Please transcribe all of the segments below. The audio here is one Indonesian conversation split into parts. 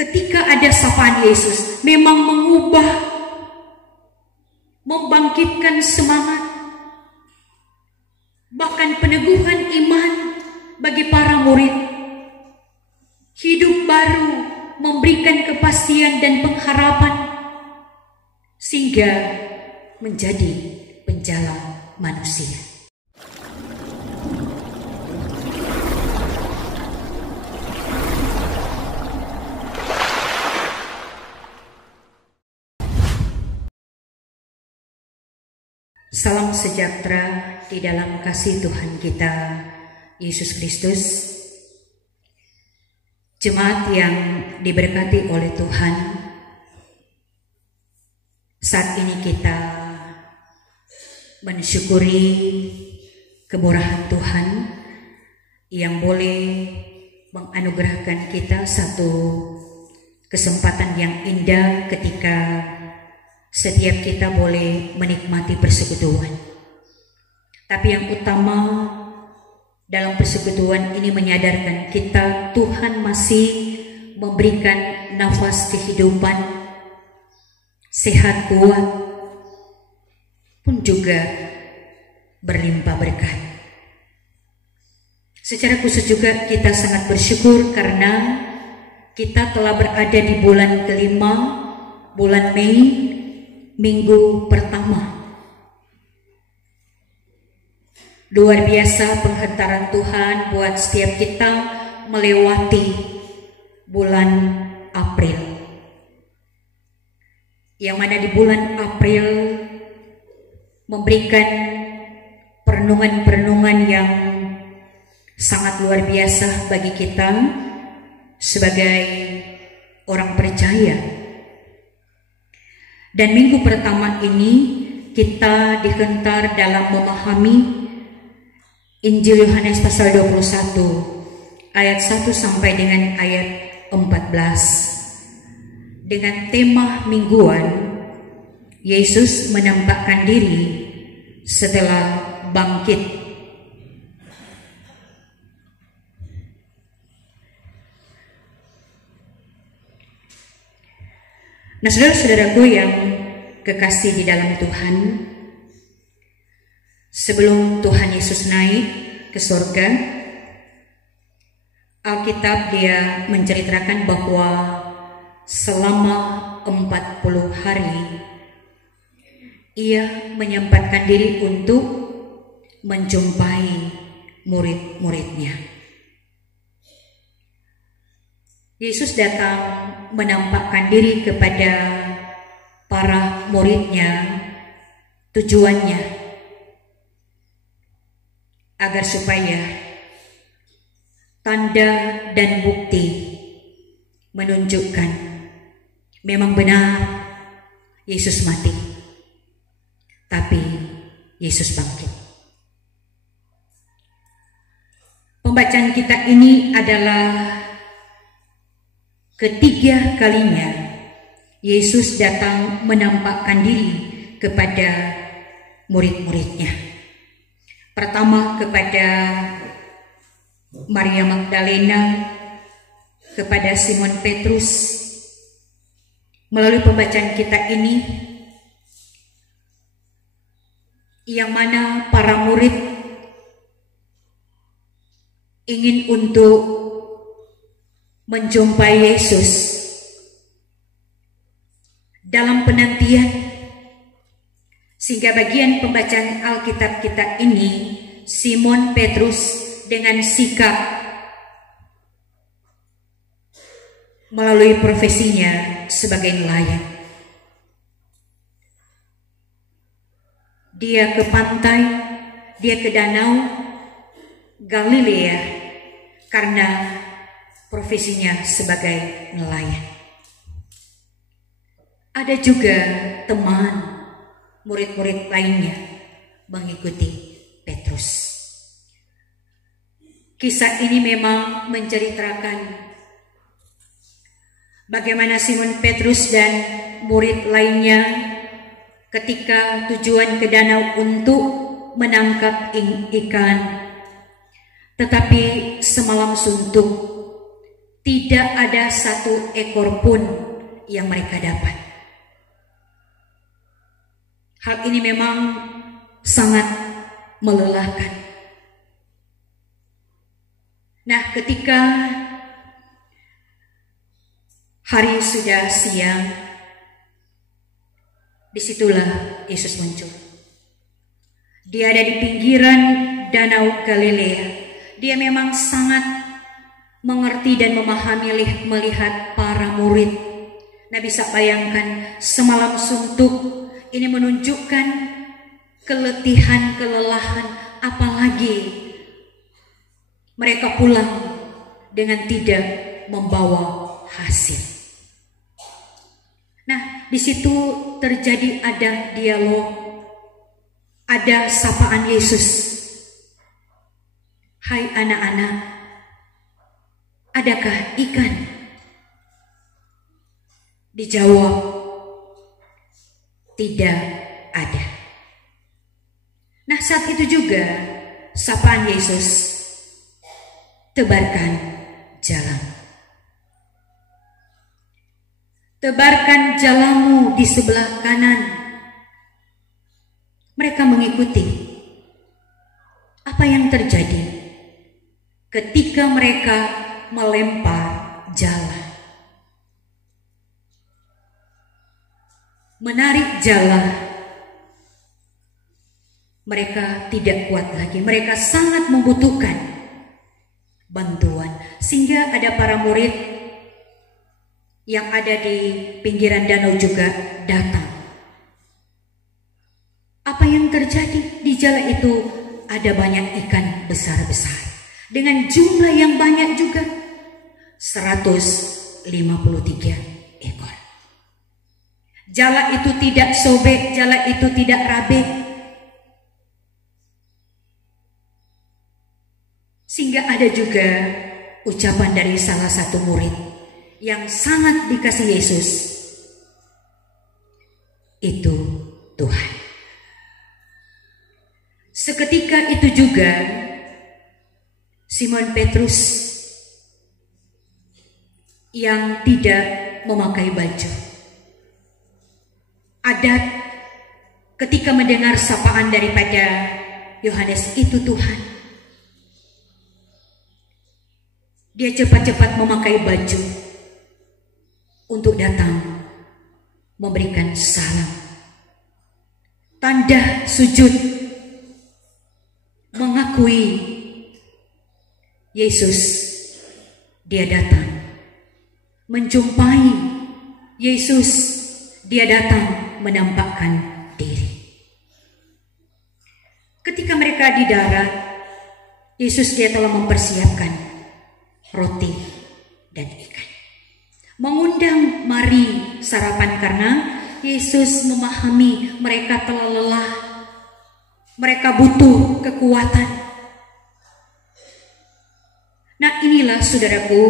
ketika ada sapaan Yesus memang mengubah, membangkitkan semangat, bahkan peneguhan iman bagi para murid. Hidup baru, memberikan kepastian dan pengharapan, sehingga menjadi penjala manusia. Salam sejahtera di dalam kasih Tuhan kita Yesus Kristus. Jemaat yang diberkati oleh Tuhan, saat ini kita mensyukuri kemurahan Tuhan yang boleh menganugerahkan kita satu kesempatan yang indah ketika setiap kita boleh menikmati persekutuan. Tapi yang utama dalam persekutuan ini menyadarkan kita Tuhan masih memberikan nafas kehidupan, sehat kuat, pun juga berlimpah berkat. Secara khusus juga kita sangat bersyukur karena kita telah berada di bulan kelima, bulan Mei, minggu pertama. Luar biasa penghentaran Tuhan buat setiap kita melewati bulan April, yang mana di bulan April memberikan perenungan-perenungan yang sangat luar biasa bagi kita sebagai orang percaya. Dan minggu pertama ini kita dihentar dalam memahami Injil Yohanes pasal 21 ayat 1 sampai dengan ayat 14 dengan tema mingguan Yesus menampakkan diri setelah bangkit. Nah, saudara-saudaraku yang kekasih di dalam Tuhan, sebelum Tuhan Yesus naik ke surga, Alkitab dia menceritakan bahwa selama 40 hari ia menyempatkan diri untuk menjumpai murid-muridnya. Yesus datang menampakkan diri kepada para muridnya, tujuannya agar supaya tanda dan bukti menunjukkan memang benar Yesus mati, tapi Yesus bangkit. Pembacaan kita ini adalah ketiga kalinya Yesus datang menampakkan diri kepada murid-muridnya. Pertama kepada Maria Magdalena, kepada Simon Petrus. Melalui pembacaan kita ini, yang mana para murid ingin untuk menjumpai Yesus dalam penantian, sehingga bagian pembacaan Alkitab kita ini Simon Petrus dengan sikap melalui profesinya sebagai nelayan, dia ke pantai, dia ke danau Galilea karena profesinya sebagai nelayan. Ada juga teman murid-murid lainnya mengikuti Petrus. Kisah ini memang menceritakan bagaimana Simon Petrus dan murid lainnya ketika tujuan ke danau untuk menangkap ikan, tetapi semalam suntuk tidak tidak ada satu ekor pun yang mereka dapat. Hal ini memang sangat melelahkan. Nah, ketika hari sudah siang, disitulah Yesus muncul. Dia ada di pinggiran Danau Galilea. Dia memang sangat mengerti dan memahami melihat para murid. Nah, bisa bayangkan semalam suntuk ini menunjukkan keletihan, kelelahan, apalagi mereka pulang dengan tidak membawa hasil. Nah, di situ terjadi ada dialog, ada sapaan Yesus. Hai anak-anak, adakah ikan? Dijawab, tidak ada. Nah, saat itu juga sapaan Yesus, tebarkan jalan. Tebarkan jalanmu di sebelah kanan. Mereka mengikuti. Apa yang terjadi ketika mereka melempar jalan? Menarik jalan. Mereka tidak kuat lagi. Mereka sangat membutuhkan bantuan. Sehingga ada para murid yang ada di pinggiran danau juga datang. Apa yang terjadi? Di jala itu ada banyak ikan besar-besar. Dengan jumlah yang banyak juga. 153 ekor. Jala itu tidak sobek, jala itu tidak rabek. Sehingga ada juga ucapan dari salah satu murid yang sangat dikasih Yesus, itu Tuhan. Seketika itu juga Simon Petrus yang tidak memakai baju, adat ketika mendengar sapaan daripada Yohanes, itu Tuhan, dia cepat-cepat memakai baju untuk datang memberikan salam, tanda sujud, mengakui Yesus. Dia datang menjumpai Yesus, dia datang menampakkan diri. Ketika mereka di darat, Yesus dia telah mempersiapkan roti dan ikan, mengundang mari sarapan, karena Yesus memahami mereka telah lelah, mereka butuh kekuatan. Nah, inilah saudaraku,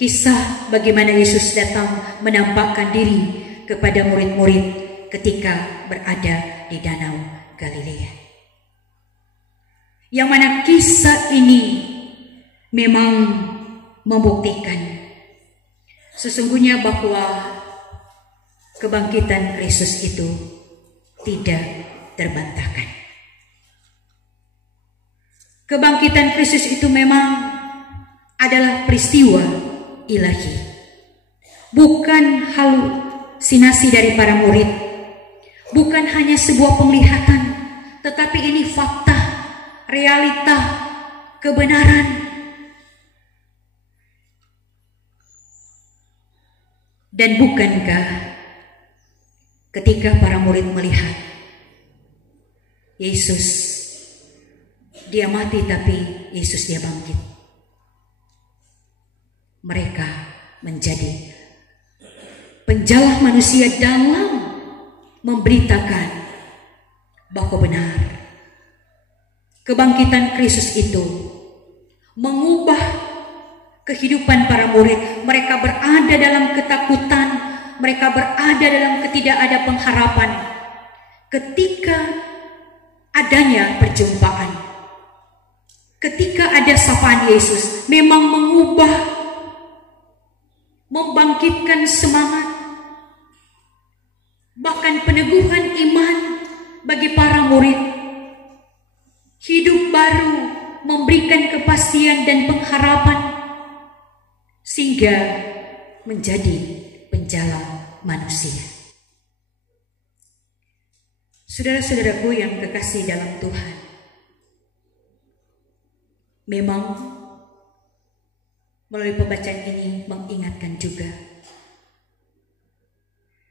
kisah bagaimana Yesus datang menampakkan diri kepada murid-murid ketika berada di Danau Galilea. Yang mana kisah ini memang membuktikan sesungguhnya bahwa kebangkitan Kristus itu tidak terbantahkan. Kebangkitan Kristus itu memang adalah peristiwa ilahi, bukan halusinasi dari para murid, bukan hanya sebuah penglihatan, tetapi ini fakta, realita, kebenaran. Dan bukankah ketika para murid melihat Yesus, dia mati tapi Yesus dia bangkit, mereka menjadi penjala manusia dalam memberitakan bahwa benar kebangkitan Kristus itu mengubah kehidupan para murid. Mereka berada dalam ketakutan, mereka berada dalam ketidakada pengharapan. Ketika adanya perjumpaan, ketika ada sapaan Yesus, memang mengubah membangkitkan semangat, bahkan peneguhan iman bagi para murid. Hidup baru memberikan kepastian dan pengharapan sehingga menjadi penjala manusia. Saudara-saudaraku yang kekasih dalam Tuhan, memang melalui pembacaan ini mengingatkan juga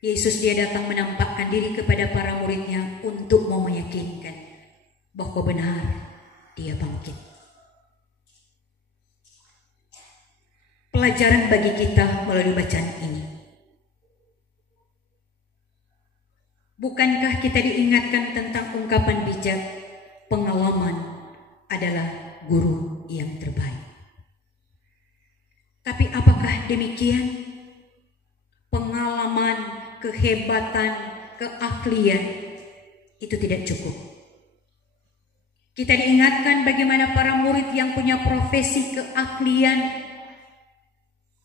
Yesus dia datang menampakkan diri kepada para muridnya untuk mau meyakinkan bahwa benar dia bangkit. Pelajaran bagi kita melalui bacaan ini, bukankah kita diingatkan tentang ungkapan bijak, pengalaman adalah guru yang terbaik? Tapi apakah demikian? Pengalaman, kehebatan, keahlian itu tidak cukup. Kita diingatkan bagaimana para murid yang punya profesi keahlian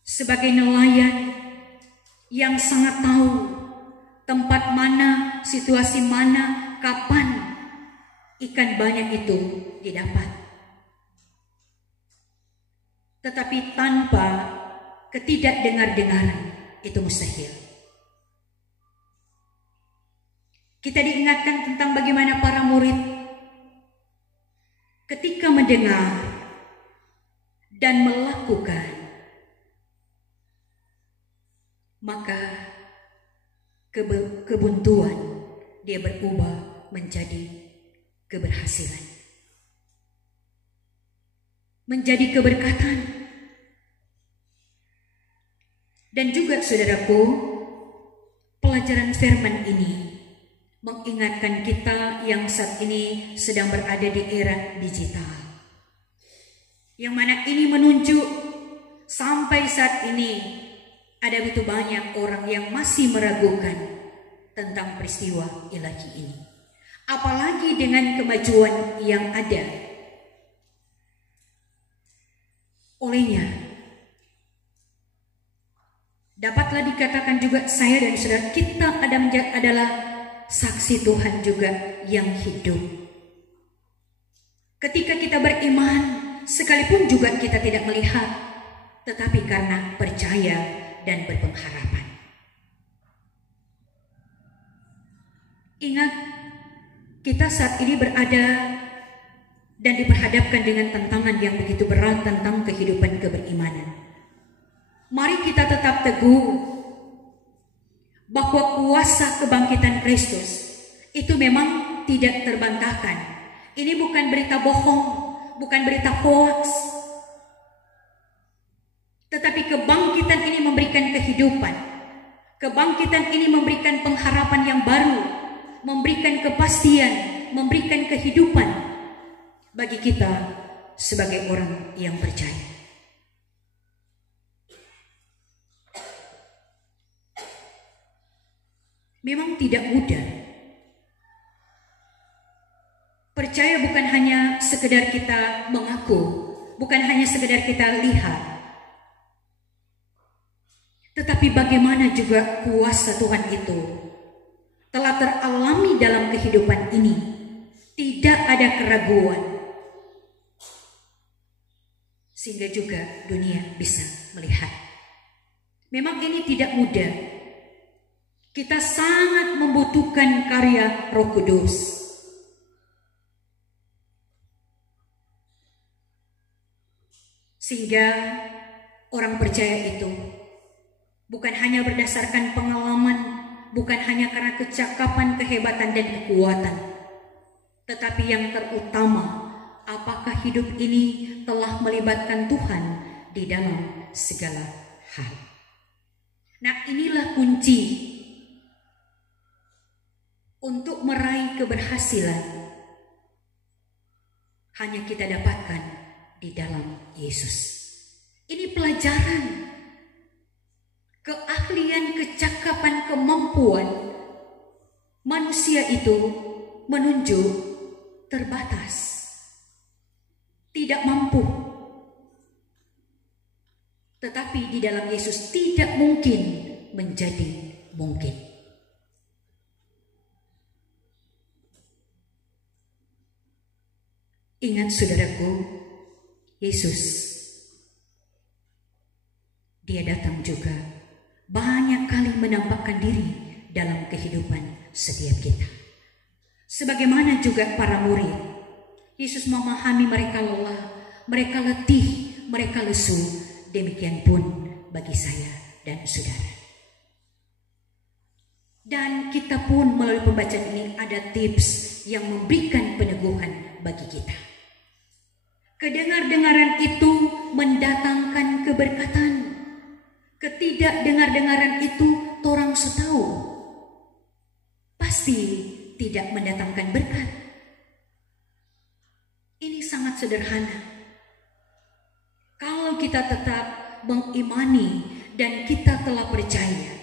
sebagai nelayan yang sangat tahu tempat mana, situasi mana, kapan ikan banyak itu didapat. Tetapi tanpa ketidakdengar-dengaran itu mustahil. Kita diingatkan tentang bagaimana para murid ketika mendengar dan melakukan, maka kebuntuan dia berubah menjadi keberhasilan, menjadi keberkatan. Dan juga saudaraku, pelajaran firman ini mengingatkan kita yang saat ini sedang berada di era digital, yang mana ini menunjuk sampai saat ini ada begitu banyak orang yang masih meragukan tentang peristiwa ilahi ini. Apalagi dengan kemajuan yang ada. Olehnya, dapatlah dikatakan juga saya dan saudara kita adalah saksi Tuhan juga yang hidup. Ketika kita beriman, sekalipun juga kita tidak melihat, tetapi karena percaya dan berpengharapan. Ingat, kita saat ini berada dan diperhadapkan dengan tantangan yang begitu berat tentang kehidupan keberimanan. Mari kita tetap teguh bahwa kuasa kebangkitan Kristus itu memang tidak terbantahkan. Ini bukan berita bohong, bukan berita hoax. Tetapi kebangkitan ini memberikan kehidupan. Kebangkitan ini memberikan pengharapan yang baru, memberikan kepastian, memberikan kehidupan bagi kita sebagai orang yang percaya. Memang tidak mudah. Percaya bukan hanya sekedar kita mengaku, bukan hanya sekedar kita lihat, tetapi bagaimana juga kuasa Tuhan itu telah teralami dalam kehidupan ini. Tidak ada keraguan, sehingga juga dunia bisa melihat. Memang ini tidak mudah. Kita sangat membutuhkan karya Roh Kudus. Sehingga orang percaya itu bukan hanya berdasarkan pengalaman, bukan hanya karena kecakapan, kehebatan, dan kekuatan, tetapi yang terutama, apakah hidup ini telah melibatkan Tuhan di dalam segala hal. Nah, inilah kunci untuk meraih keberhasilan. Hanya kita dapatkan di dalam Yesus. Ini pelajaran, keahlian, kecakapan, kemampuan manusia itu menunjuk terbatas, tidak mampu. Tetapi di dalam Yesus tidak mungkin menjadi mungkin. Ingat saudaraku, Yesus, dia datang juga banyak kali menampakkan diri dalam kehidupan setiap kita. Sebagaimana juga para murid, Yesus memahami mereka lelah, mereka letih, mereka lesu. Demikian pun bagi saya dan saudara. Dan kita pun melalui pembacaan ini ada tips yang memberikan peneguhan bagi kita. Kedengar-dengaran itu mendatangkan keberkatan. Ketidakdengar-dengaran itu torang setahu pasti tidak mendatangkan berkat. Ini sangat sederhana. Kalau kita tetap mengimani dan kita telah percaya,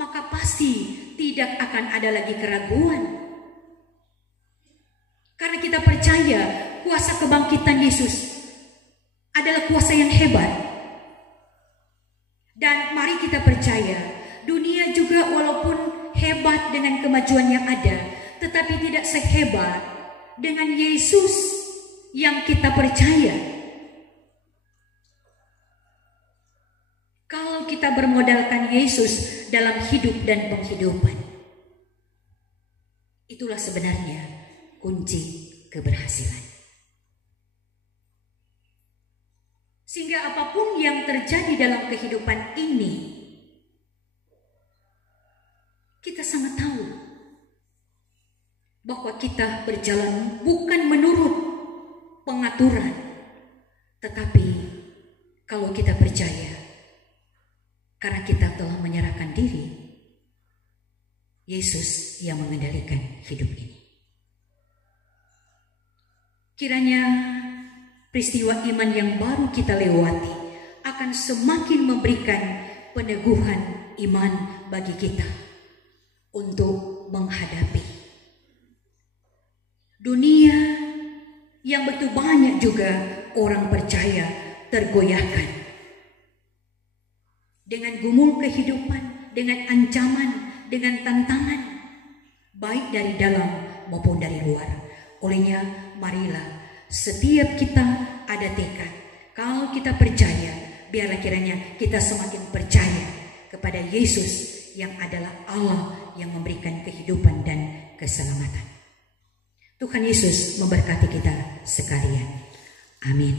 maka pasti tidak akan ada lagi keraguan. Karena kita percaya kuasa kebangkitan Yesus adalah kuasa yang hebat. Dan mari kita percaya, dunia juga walaupun hebat dengan kemajuan yang ada, tetapi tidak sehebat dengan Yesus yang kita percaya. Kalau kita bermodalkan Yesus dalam hidup dan penghidupan, itulah sebenarnya kunci keberhasilan. Sehingga apapun yang terjadi dalam kehidupan ini, kita sangat tahu bahwa kita berjalan bukan menurut pengaturan, tetapi kalau kita percaya, karena kita telah menyerahkan diri, Yesus yang mengendalikan hidup ini. Kiranya peristiwa iman yang baru kita lewati akan semakin memberikan peneguhan iman bagi kita untuk menghadapi dunia yang begitu banyak juga orang percaya tergoyahkan dengan gumul kehidupan, dengan ancaman, dengan tantangan, baik dari dalam maupun dari luar. Olehnya, marilah setiap kita ada tekad. Kalau kita percaya, biarlah kiranya kita semakin percaya kepada Yesus yang adalah Allah yang memberikan kehidupan dan keselamatan. Tuhan Yesus memberkati kita sekalian. Amin.